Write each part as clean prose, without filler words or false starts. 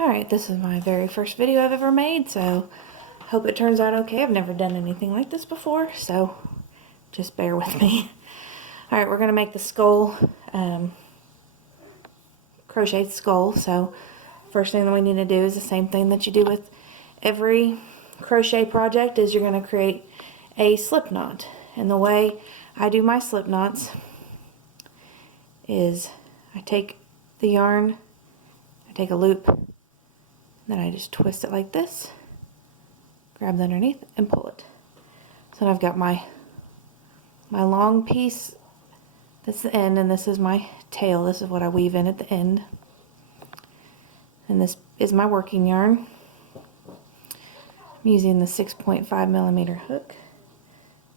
Alright, this is my very first video I've ever made, so hope it turns out okay. I've never done anything like this before, so just bear with me. Alright, we're going to make the skull, crocheted skull. So first thing that we need to do is the same thing that you do with every crochet project, is you're going to create a slip knot. And the way I do my slip knots is I take the yarn, I take a loop, then I just twist it like this, grab the underneath, and pull it. So now I've got my long piece, that's the end, and this is my tail. This is what I weave in at the end. And this is my working yarn. I'm using the 6.5mm hook.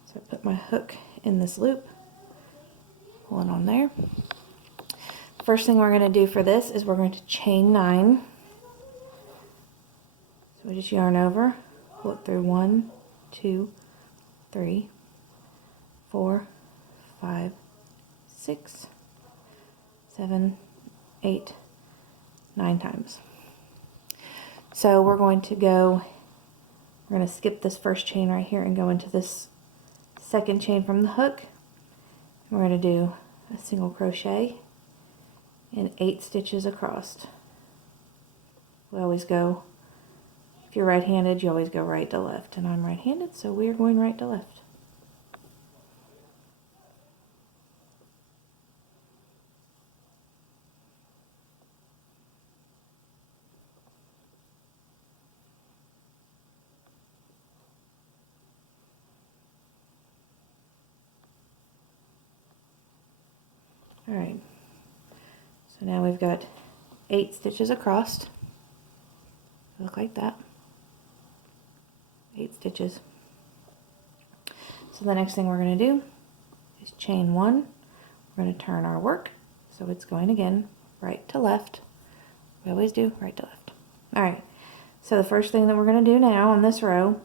So I put my hook in this loop, pull it on there. First thing we're going to do for this is we're going to chain 9. So we just yarn over, pull it through 1, 2, 3, 4, 5, 6, 7, 8, 9 times. So we're going to skip this first chain right here and go into this second chain from the hook. We're going to do a single crochet and 8 stitches across. We always go, if you're right-handed, you always go right to left, and I'm right-handed, so we're going right to left. Alright, so now we've got 8 stitches across. Look like that. 8 stitches. So the next thing we're going to do is chain 1. We're going to turn our work, so it's going again right to left. We always do right to left. Alright, so the first thing that we're going to do now on this row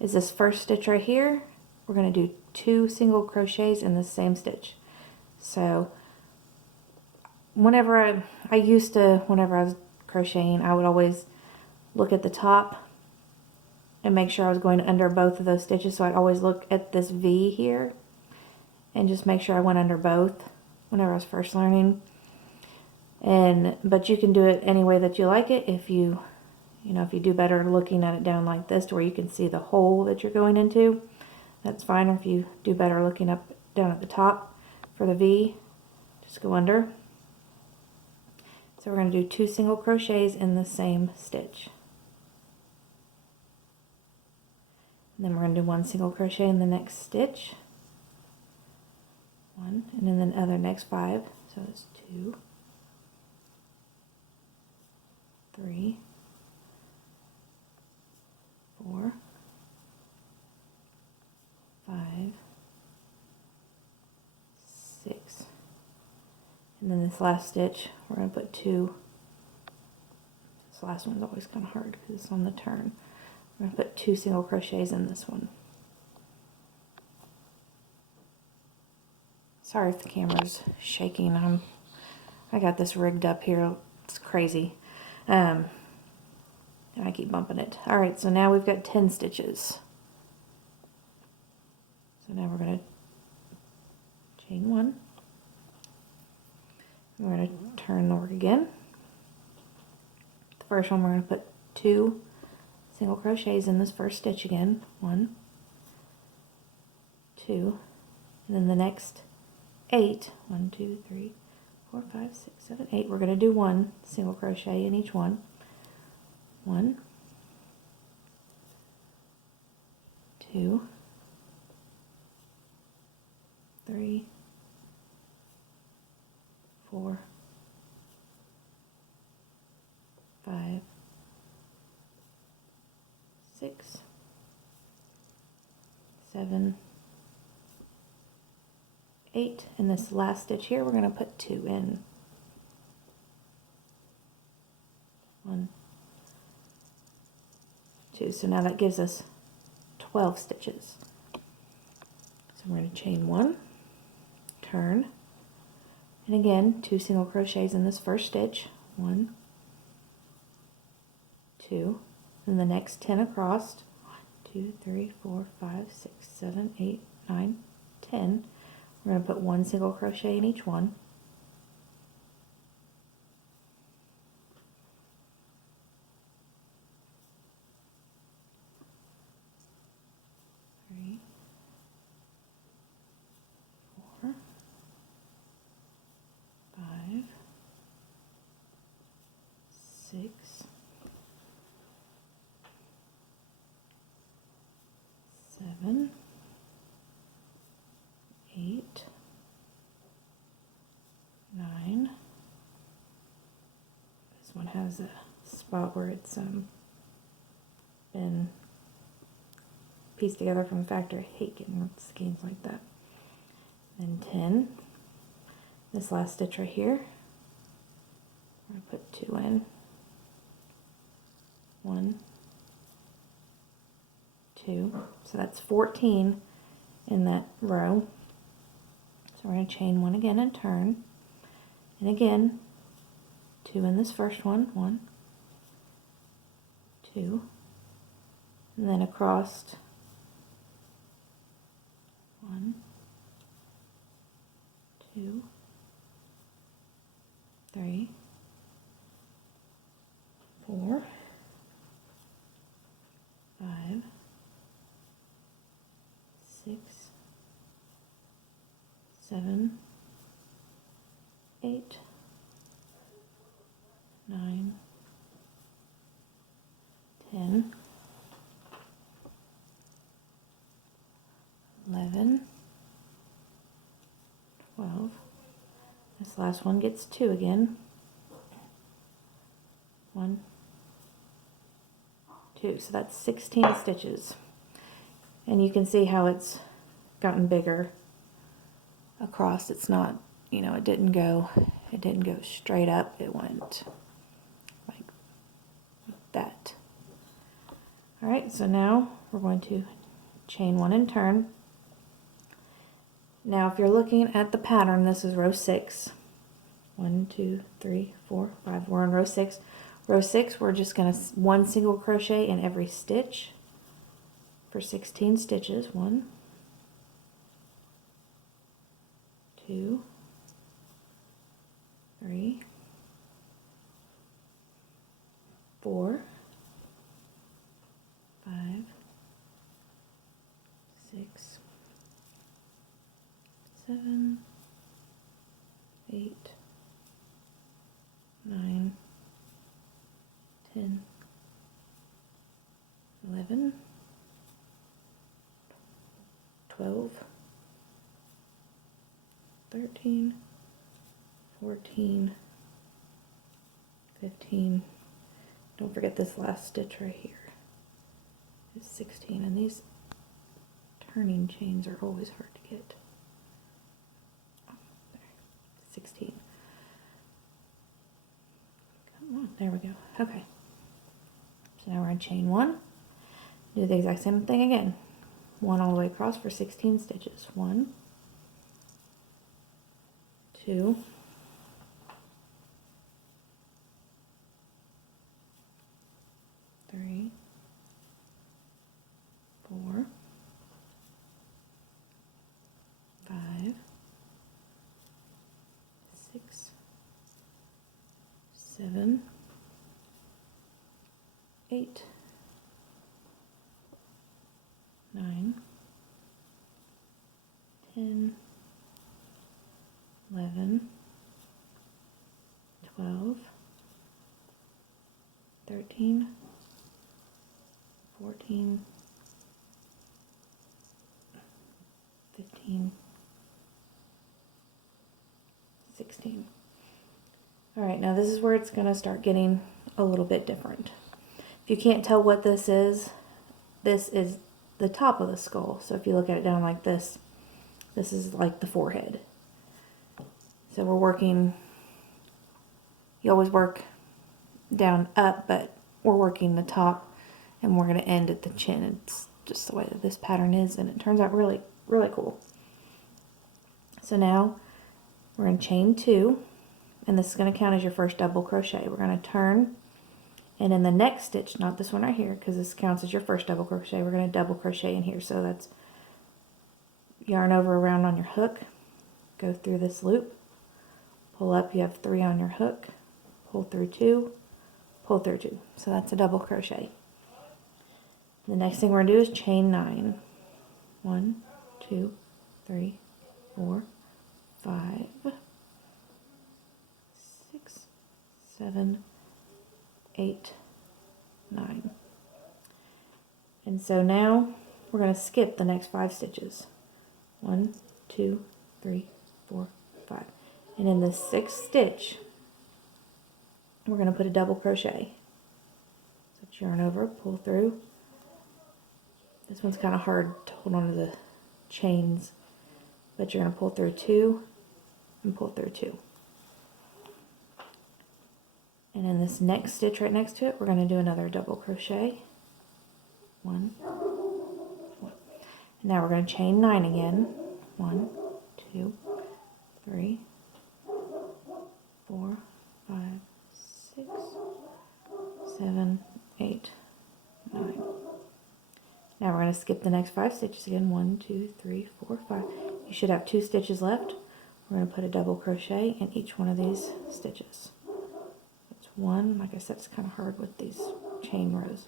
is this first stitch right here. We're going to do 2 single crochets in the same stitch. So whenever I used to, whenever I was crocheting, I would always look at the top and make sure I was going under both of those stitches. So I'd always look at this V here and just make sure I went under both whenever I was first learning. But you can do it any way that you like it. If you do better looking at it down like this to where you can see the hole that you're going into, that's fine. Or if you do better looking up down at the top for the V, just go under. So we're going to do 2 single crochets in the same stitch. And then we're going to do 1 single crochet in the next stitch. 1, and then the other next 5. So it's 2, 3, 4, 5, 6. And then this last stitch, we're going to put 2. This last one's always kind of hard because it's on the turn. We're going to put 2 single crochets in this one. Sorry if the camera's shaking. I got this rigged up here. It's crazy. And I keep bumping it. Alright, so now we've got 10 stitches. So now we're going to chain 1. We're going to turn the work again. The first one, we're going to put 2 single crochets in this first stitch again. 1, 2, and then the next 8. 1, 2, 3, 4, 5, 6, 7, 8. We're going to do 1 single crochet in each one. 1, 2, 3, 4, 5, 6, 7, 8, and this last stitch here we're going to put 2 in. 1, 2. So now that gives us 12 stitches. So we're going to chain 1, turn, and again 2 single crochets in this first stitch. 1, 2, and the next 10 across, 1, 2, 3, 4, 5, 6, 7, 8, 9, 10. We're going to put 1 single crochet in each one. Three, 4, 5, 6, 7, 8, 9. This one has a spot where it's been pieced together from the factory. I hate getting skeins like that. Then 10. This last stitch right here, I'm going to put 2 in. 1, 2. So that's 14 in that row. So we're going to chain 1 again and turn. And again, 2 in this first one. 1, 2. And then across 1, 2, 3, 4, 5, 6, 7, 8, 9, 10, 11, 12. This last one gets 2 again. 1, 2. So that's 16 stitches. And you can see how it's gotten bigger across. It's not, you know, it didn't go straight up. It went like that. All right, so now we're going to chain 1 and turn. Now if you're looking at the pattern, this is row 6. 1, 2, 3, 4, 5. We're on row 6. Row 6, we're just going to 1 single crochet in every stitch for 16 stitches. 1, 2, 3, 4, 5, 6, 7, 8, 9, 10, 11, 12, 13, 14, 15. Don't forget this last stitch right here is 16, and these turning chains are always hard to get. Oh, there, 16. Come on, there we go. Okay. So now we're in chain 1. Do the exact same thing again. 1 all the way across for 16 stitches. 1, 2, 3, 4, 5, 6, 7, 8, 9, 10, 11, 12, 13, 14, 15, 16. All right, now this is where it's going to start getting a little bit different. If you can't tell what this is the top of the skull. So if you look at it down like this, this is like the forehead. So we're working, you always work down up, but we're working the top and we're going to end at the chin. It's just the way that this pattern is, and it turns out really, really cool. So now we're going to chain 2, and this is going to count as your first double crochet. We're going to turn And in the next stitch, not this one right here, because this counts as your first double crochet, we're going to double crochet in here. So that's yarn over around on your hook, go through this loop, pull up, you have 3 on your hook, pull through 2, pull through 2. So that's a double crochet. The next thing we're going to do is chain 9. 1, 2, 3, 4, 5, 6, 7, 8, 9. And so now we're going to skip the next 5 stitches. 1, 2, 3, 4, 5. And in the 6th stitch, we're going to put a double crochet. So yarn over, pull through. This one's kind of hard to hold on to the chains, but you're going to pull through 2 and pull through 2. And in this next stitch right next to it, we're going to do another double crochet. 1, 1. And now we're going to chain 9 again. 1, 2, 3, 4, 5, 6, 7, 8, 9. Now we're going to skip the next 5 stitches again. 1, 2, 3, 4, 5. You should have 2 stitches left. We're going to put a double crochet in each one of these stitches. It's 1. Like I said, it's kind of hard with these chain rows.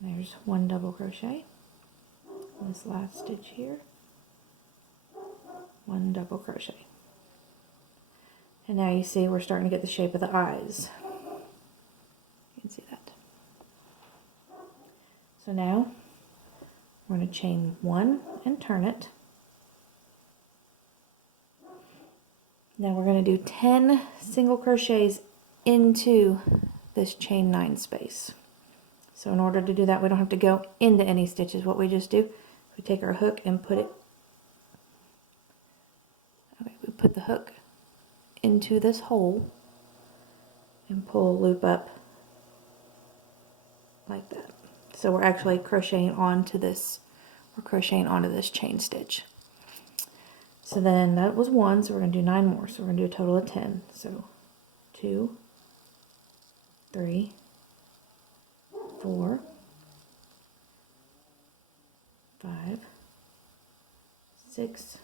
There's 1 double crochet. This last stitch here, 1 double crochet. And now you see we're starting to get the shape of the eyes. You can see that. So now we're going to chain 1 and turn it. Now we're going to do 10 single crochets into this chain 9 space. So in order to do that, we don't have to go into any stitches. What we just do, we take our hook and put it, we put the hook into this hole and pull a loop up like that. So we're actually crocheting onto this, chain stitch. So then that was 1, so we're going to do 9 more. So we're going to do a total of 10. So 2, 3, 4, 5, 6,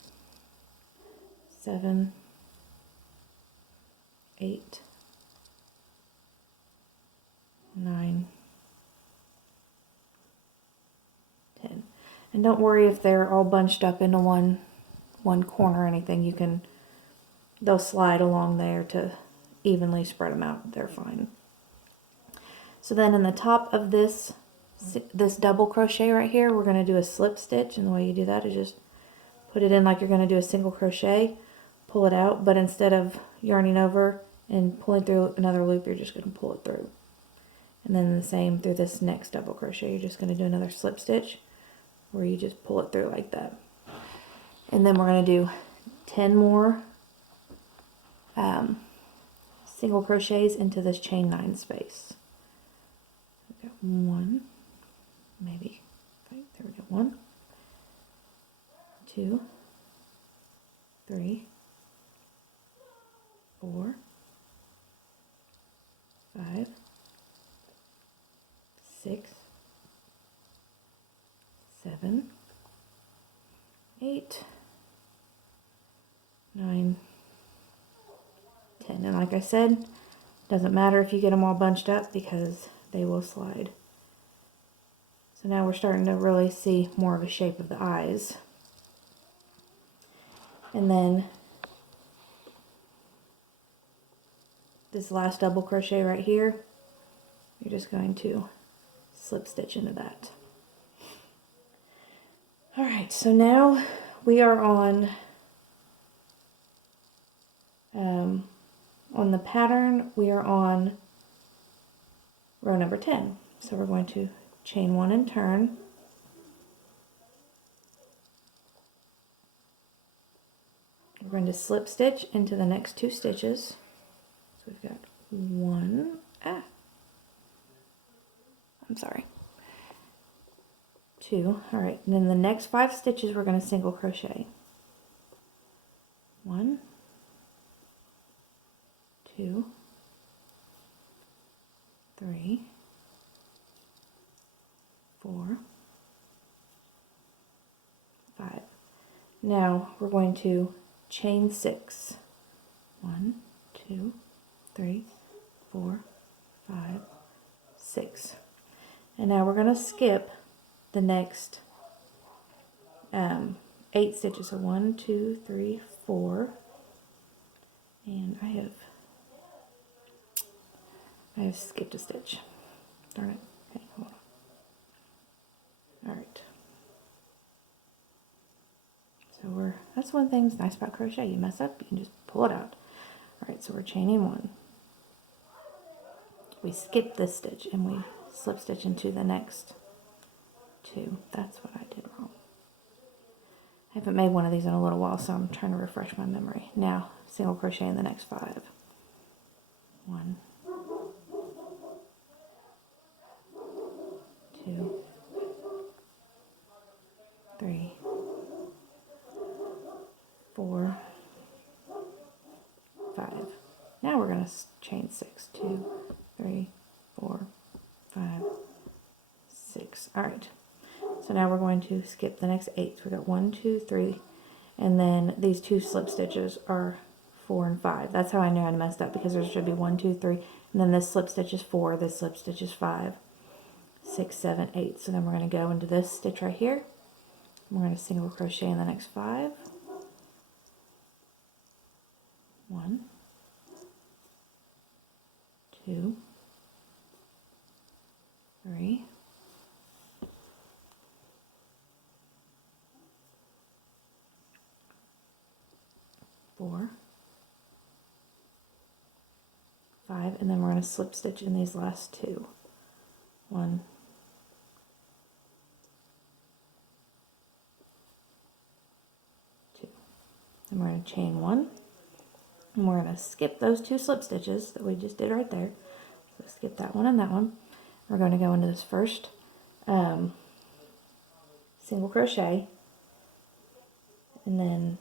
7, 8, 9, 10. And don't worry if they're all bunched up into one corner or anything. They'll slide along there to evenly spread them out. They're fine. So then in the top of this double crochet right here, we're going to do a slip stitch, and the way you do that is just put it in like you're going to do a single crochet, pull it out, but instead of yarning over and pulling through another loop, you're just going to pull it through. And then the same through this next double crochet, you're just going to do another slip stitch where you just pull it through like that. And then we're going to do 10 more single crochets into this chain 9 space. We got 1, maybe, right, there we go, 1, 2, 3, 4, 5, 6, 7, 8, 9, 10. And like I said, doesn't matter if you get them all bunched up because they will slide. So now we're starting to really see more of a shape of the eyes. And then this last double crochet right here, you're just going to slip stitch into that. Alright, so now we are on the pattern, we are on row number 10. So we're going to chain 1 and turn. We're going to slip stitch into the next 2 stitches. So we've got 1, I'm sorry, 2, alright, and then the next 5 stitches we're going to single crochet. 1, 2, 3, 4, 5. Now we're going to chain 6. 1, 2, 3, 4, 5, 6. And now we're going to skip the next 8 stitches. So 1, 2, 3, 4, and I have skipped a stitch. Darn it. Okay, hold on. All right. So that's one thing that's nice about crochet. You mess up, you can just pull it out. All right, so we're chaining 1. We skip this stitch and we slip stitch into the next 2. That's what I did wrong. I haven't made one of these in a little while, so I'm trying to refresh my memory. Now, single crochet in the next 5. 1, 2, 3, 4, 5. Now we're going to chain 6. 2, 3, 4, 5, 6. All right. So now we're going to skip the next 8. So we got 1, 2, 3, and then these 2 slip stitches are 4 and 5. That's how I knew I messed up, because there should be 1, 2, 3, and then this slip stitch is 4, this slip stitch is 5, 6, 7, 8. So then we're going to go into this stitch right here. We're going to single crochet in the next 5. 1, 2, 3, 4, 5, and then we're going to slip stitch in these last 2. 1, 2. And we're going to chain 1, and we're going to skip those 2 slip stitches that we just did right there. So skip that one and that one. We're going to go into this first single crochet, and then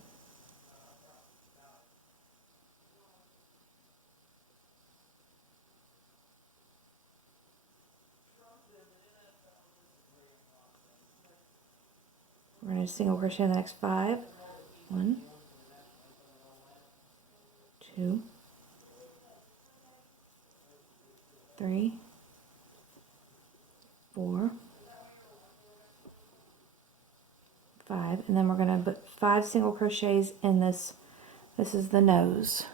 we're going to single crochet in the next 5. 1, 2, 3, 4, 5, and then we're going to put 5 single crochets in this. This is the nose.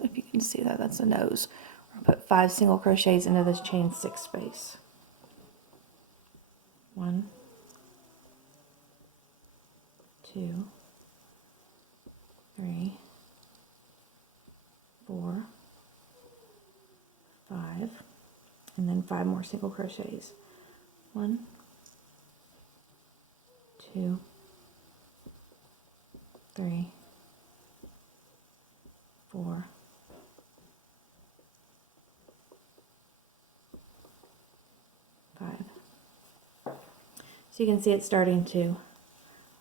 If you can see that, that's the nose. We're going to put 5 single crochets into this chain 6 space. 1, 2, 3, 4, 5, and then 5 more single crochets. 1, 2, 3, 4, 5. So you can see it's starting to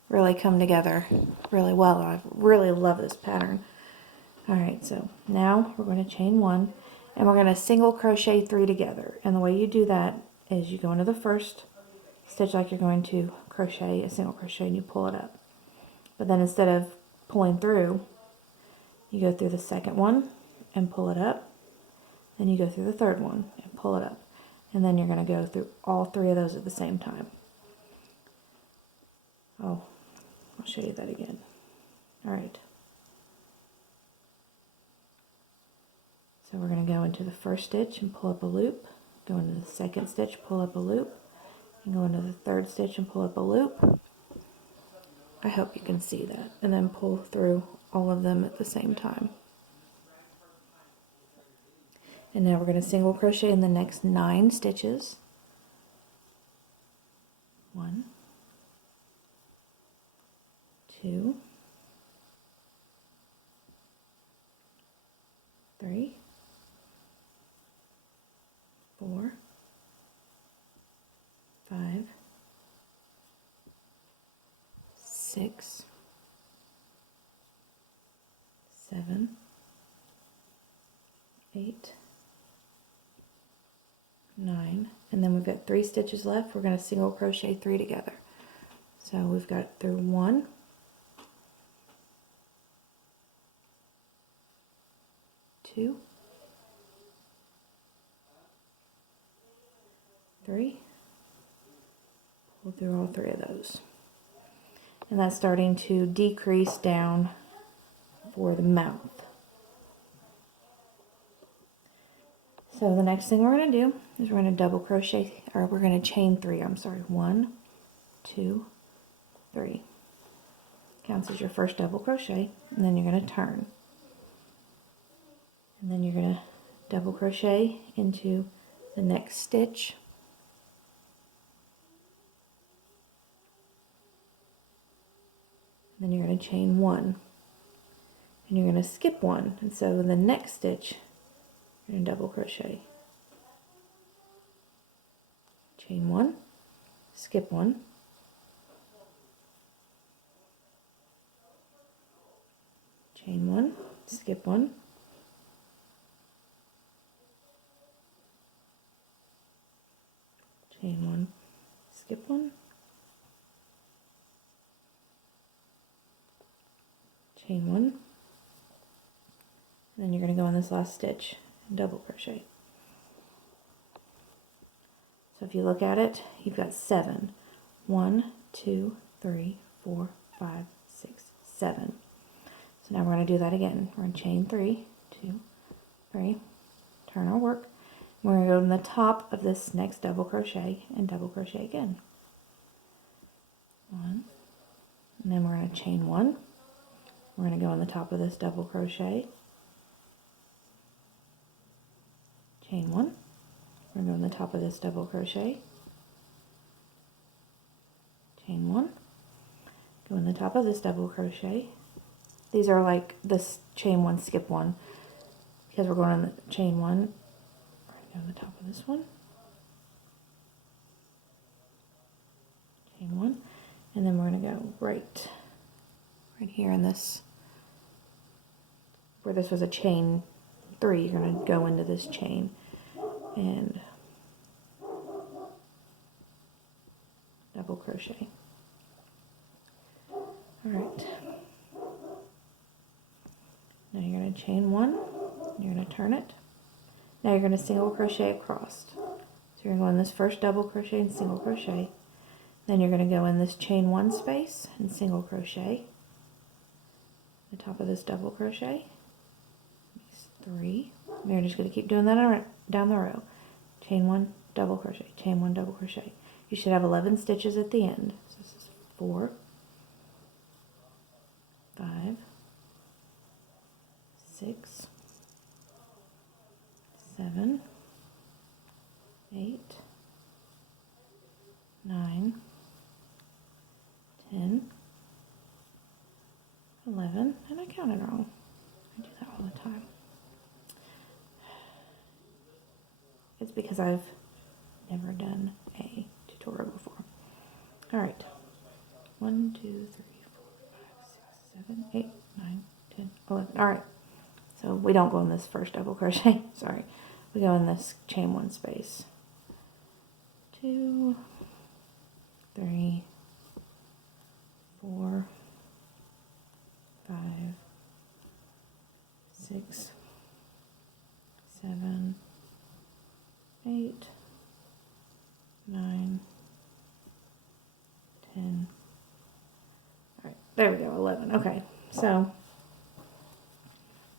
really come together really well. I really love this pattern. Alright, so now we're going to chain 1, and we're going to single crochet 3 together. And the way you do that is you go into the first stitch like you're going to crochet a single crochet, and you pull it up. But then instead of pulling through, you go through the second one and pull it up. Then you go through the third one and pull it up. And then you're going to go through all 3 of those at the same time. Oh, I'll show you that again. Alright. So we're going to go into the first stitch and pull up a loop. Go into the second stitch, pull up a loop. And go into the third stitch and pull up a loop. I hope you can see that. And then pull through all of them at the same time. And now we're going to single crochet in the next 9 stitches. 1, 2, 3, 4, 5, 6, 7, 8, 9, and then we've got 3 stitches left. We're going to single crochet 3 together. So we've got through 1, 2, 3, pull through all 3 of those. And that's starting to decrease down for the mouth. So the next thing we're going to do is we're going to double crochet, or we're going to chain 3, I'm sorry, 1, 2, 3. Counts as your first double crochet, and then you're going to turn. And then you're going to double crochet into the next stitch. Then you're going to chain 1. And you're going to skip 1. And so in the next stitch, you're going to double crochet. Chain 1, skip 1. Chain 1, skip 1. Chain 1, skip 1. Chain 1. And then you're going to go in this last stitch and double crochet. So if you look at it, you've got 7. 1, 2, 3, 4, 5, 6, 7. So now we're going to do that again. We're going to chain 3, 2, 3, turn our work. We're going to go to the top of this next double crochet and double crochet again. 1, and then we're going to chain 1. We're going to go on the top of this double crochet, chain 1. We're going to go on the top of this double crochet, chain 1. Go on the top of this double crochet. These are like this chain 1, skip 1, because we're going on the chain 1. We're going to go on the top of this one, chain 1, and then we're going to go right here in this, where this was a chain 3, you're going to go into this chain and double crochet. Alright, now you're going to chain 1, you're going to turn it. Now you're going to single crochet across. So you're going to go in this first double crochet and single crochet. Then you're going to go in this chain 1 space and single crochet. The top of this double crochet. Makes 3. And you're just going to keep doing that down the row. Chain 1, double crochet, chain 1, double crochet. You should have 11 stitches at the end. So this is 4, 5, 6, 7, 8, 9, 10, 11, and I counted wrong. I do that all the time. It's because I've never done a tutorial before. Alright. 1, 2, 3, 4, 5, 6, 7, 8, 9, 10, 11. Alright. So we don't go in this first double crochet. Sorry. We go in this chain 1 space. 2, 3, 4, 5, 6, 7, 8, 9, 10. All right, there we go, 11. Okay, so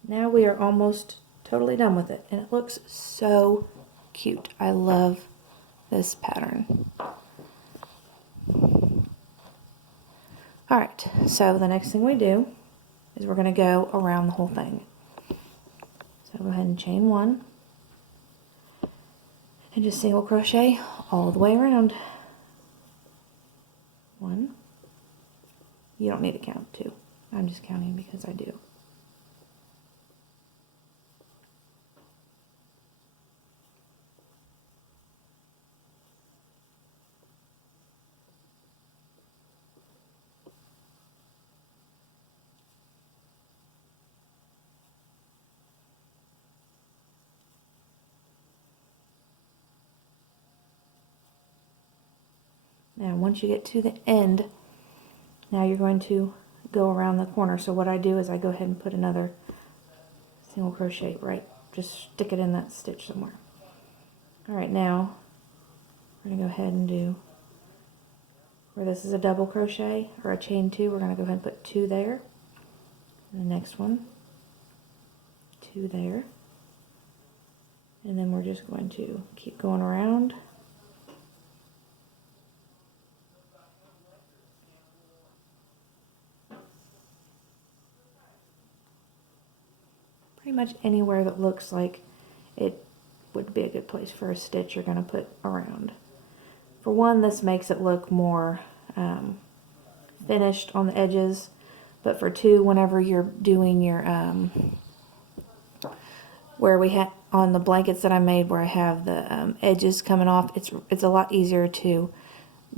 now we are almost totally done with it, and it looks so cute. I love this pattern. All right, so the next thing we do is we're going to go around the whole thing. So go ahead and chain 1 and just single crochet all the way around. 1. You don't need to count 2. I'm just counting because I do. Now once you get to the end, now you're going to go around the corner. So what I do is I go ahead and put another single crochet just stick it in that stitch somewhere. Alright, now we're going to go ahead and do, where this is a double crochet or a chain 2, we're going to go ahead and put 2 there. And the next one, 2 there. And then we're just going to keep going around. Pretty much anywhere that looks like it would be a good place for a stitch you're going to put around. For one, this makes it look more finished on the edges, but for 2, whenever you're doing your where we have on the blankets that I made where I have the edges coming off, it's a lot easier to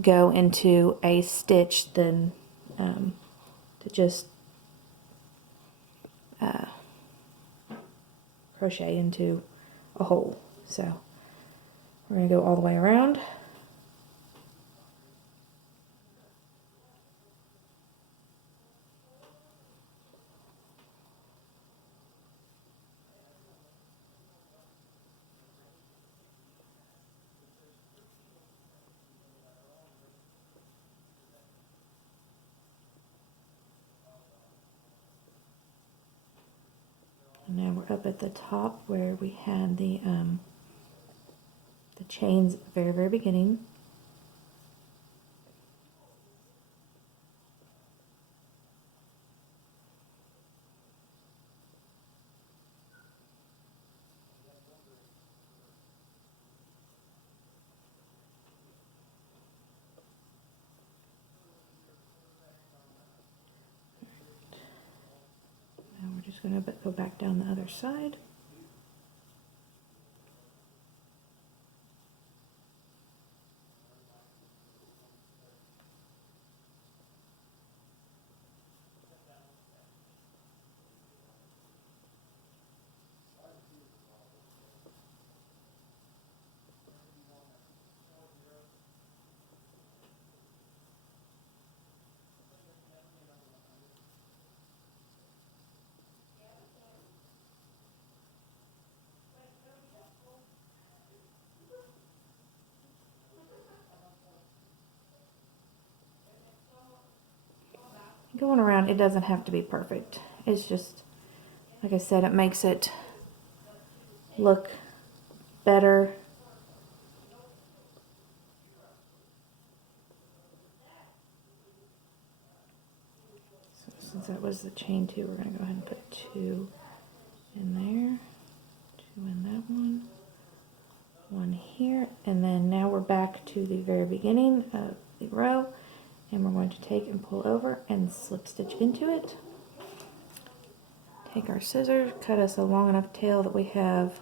go into a stitch than to just crochet into a hole. So we're going to go all the way around. And now we're up at the top where we had the chains at the very, very beginning. Now we're just going to go back down the other side. Going around, it doesn't have to be perfect. It's just, like I said, it makes it look better. So since that was the chain 2, we're going to go ahead and put 2 in there, 2 in that one, 1 here, and then now we're back to the very beginning of the row, and we're going to take and pull over and slip stitch into it. Take our scissors, cut us a long enough tail that we have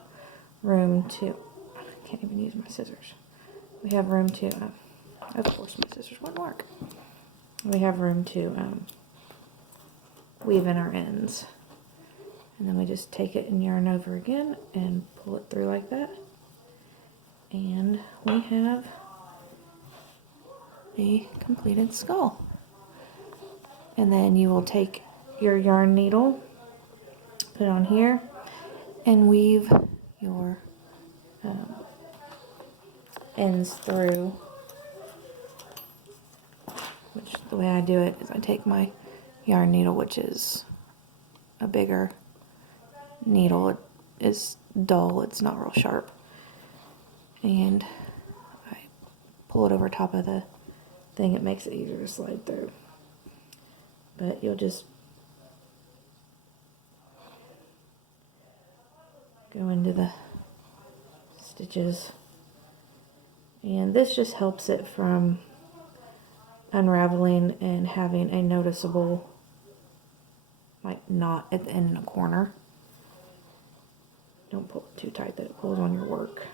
room to, I can't even use my scissors. We have room to, of course my scissors wouldn't work. We have room to weave in our ends. And then we just take it and yarn over again and pull it through like that. And we have a completed skull. And then you will take your yarn needle, put it on here, and weave your ends through, which the way I do it is I take my yarn needle, which is a bigger needle. It is dull, it's not real sharp, and I pull it over top of the thing. It makes it easier to slide through, but you'll just go into the stitches, and this just helps it from unraveling and having a noticeable knot at the end in a corner. Don't pull it too tight that it pulls on your work.